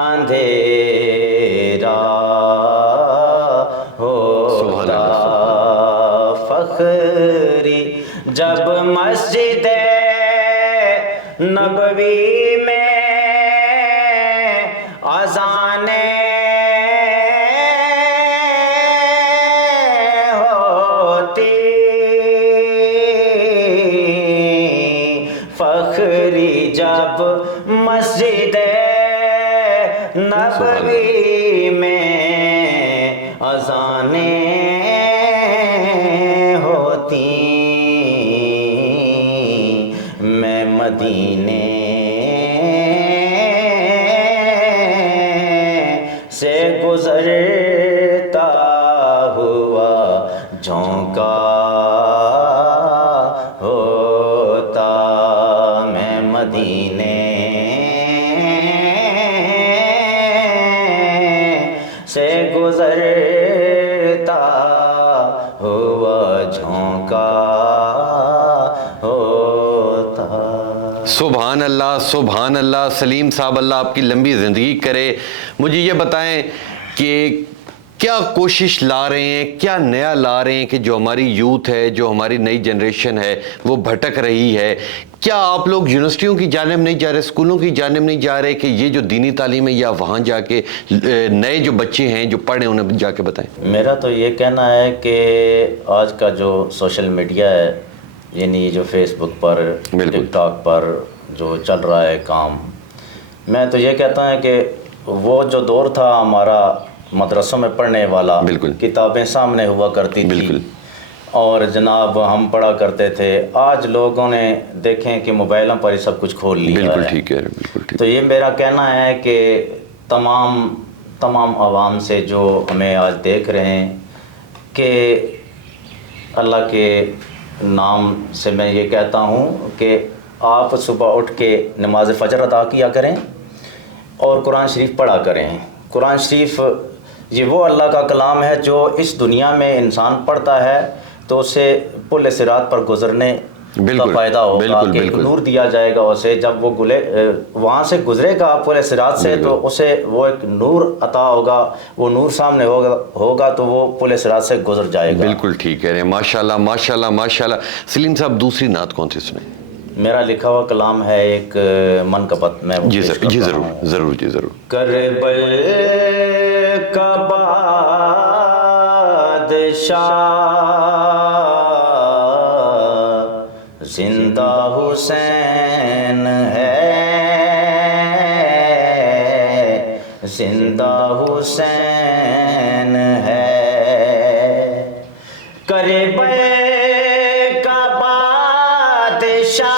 اندھیرا ہوتا فخری جب مسجد نبوی میں اذانیں ہوتی فخری جب مسجد نبوی میں اذانیں ہوتی میں مدینے سے گزرتا ہوا جھونکا ہوتا میں مدینے سے گزرتا ہوا جھونکا ہوتا. سبحان اللہ سبحان اللہ. سلیم صاحب اللہ آپ کی لمبی زندگی کرے. مجھے یہ بتائیں کہ کیا کوشش لا رہے ہیں, کیا نیا لا رہے ہیں کہ جو ہماری یوتھ ہے, جو ہماری نئی جنریشن ہے وہ بھٹک رہی ہے؟ کیا آپ لوگ یونیورسٹیوں کی جانب نہیں جا رہے, اسکولوں کی جانب نہیں جا رہے کہ یہ جو دینی تعلیم ہے یا وہاں جا کے نئے جو بچے ہیں جو پڑھیں انہیں جا کے بتائیں؟ میرا تو یہ کہنا ہے کہ آج کا جو سوشل میڈیا ہے, یعنی جو فیس بک پر ٹک ٹاک پر جو چل رہا ہے کام, میں تو یہ کہتا ہوں کہ وہ جو دور تھا ہمارا مدرسوں میں پڑھنے والا, کتابیں سامنے ہوا کرتی تھی اور جناب ہم پڑھا کرتے تھے. آج لوگوں نے دیکھیں کہ موبائلوں پر ہی سب کچھ کھول لیا ہے. بالکل ٹھیک ہے. تو یہ میرا کہنا ہے کہ تمام عوام سے جو ہمیں آج دیکھ رہے ہیں کہ اللہ کے نام سے میں یہ کہتا ہوں کہ آپ صبح اٹھ کے نماز فجر ادا کیا کریں اور قرآن شریف پڑھا کریں. قرآن شریف یہ وہ اللہ کا کلام ہے جو اس دنیا میں انسان پڑھتا ہے تو اسے پل صراط پر گزرنے کا فائدہ ہوگا کہ ایک نور دیا جائے گا اسے. جب وہ وہاں سے گزرے گا پل صراط سے تو اسے وہ ایک نور عطا ہوگا, وہ نور سامنے ہوگا تو وہ پل صراط سے گزر جائے گا. بالکل ٹھیک ہے. ماشاء اللہ ماشاء اللہ ماشاء اللہ. سلیم صاحب دوسری نعت کون سی سنیں؟ میرا لکھا ہوا کلام ہے ایک منقبت میں. جی ضرور ضرور جی ضرور. کربل کا بادشاہ زندہ حسین ہے, زندہ حسین ہے. کربل کا بادشاہ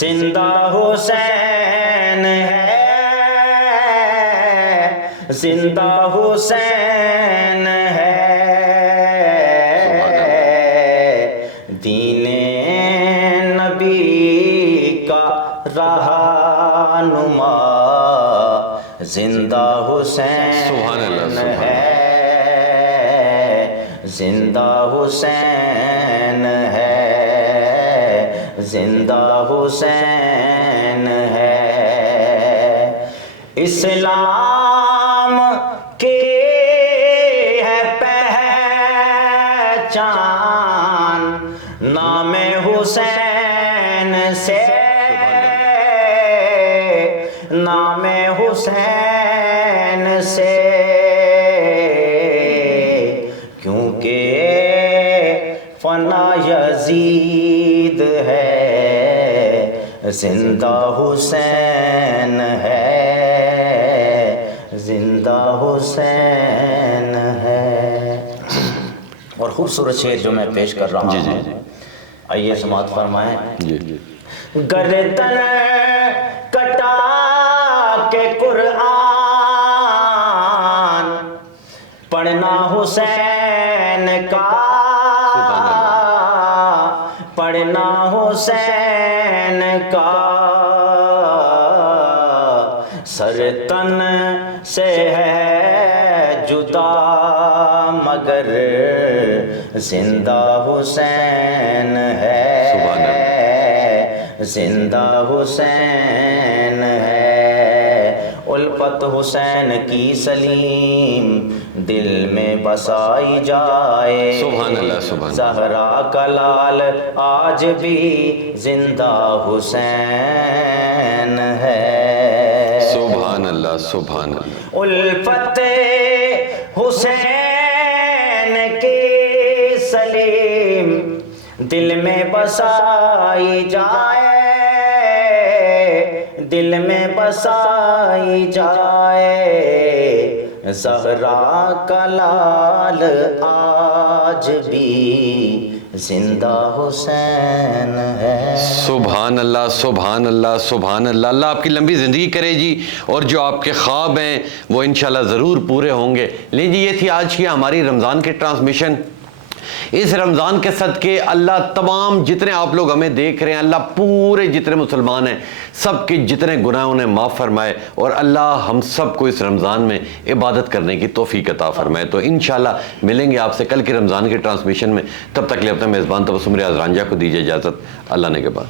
زندہ حسین ہے, زندہ حسین ہے. دین نبی کا رہنما زندہ حسین ہے, زندہ حسین ہے, زندہ حسین ہے. اسلام کی ہے پہچان نام حسین سے, نام حسین سے. کیونکہ فنا یزید ہے, زندہ حسین ہے, زندہ حسین ہے. اور خوبصورت شعر جو میں پیش کر رہا ہوں, آئیے سماعت فرمائیں. گردن کٹا کے قرآن پڑھنا حسین کا, پڑھنا حسین کا. سر تن سے ہے جدا مگر زندہ حسین ہے, زندہ حسین ہے. الفت حسین کی سلیم دل میں بسائی جائے سبحان اللہ، سبحان اللہ۔ زہرا کا لال آج بھی زندہ حسین ہے، سبحان اللہ، سبحان اللہ۔ الفت حسین کی سلیم دل میں بسائی جائے، دل میں بسائی جائے، زہرا کا لال آج بھی زندہ حسین ہے۔ سبحان اللہ، سبحان اللہ، سبحان اللہ۔ اللہ آپ کی لمبی زندگی کرے جی، اور جو آپ کے خواب ہیں وہ انشاءاللہ ضرور پورے ہوں گے۔ لیں جی، یہ تھی آج کی ہماری رمضان کی ٹرانسمیشن۔ اس رمضان کے صدقے اللہ تمام جتنے آپ لوگ ہمیں دیکھ رہے ہیں، اللہ پورے جتنے مسلمان ہیں سب کے جتنے گناہ انہیں معاف فرمائے، اور اللہ ہم سب کو اس رمضان میں عبادت کرنے کی توفیق عطا فرمائے۔ تو انشاءاللہ ملیں گے آپ سے کل کی رمضان کی ٹرانسمیشن میں، تب تک لیے اپنے میزبان تبسم ریاض رانجھا کو دیجیے اجازت، اللہ نے کے بعد۔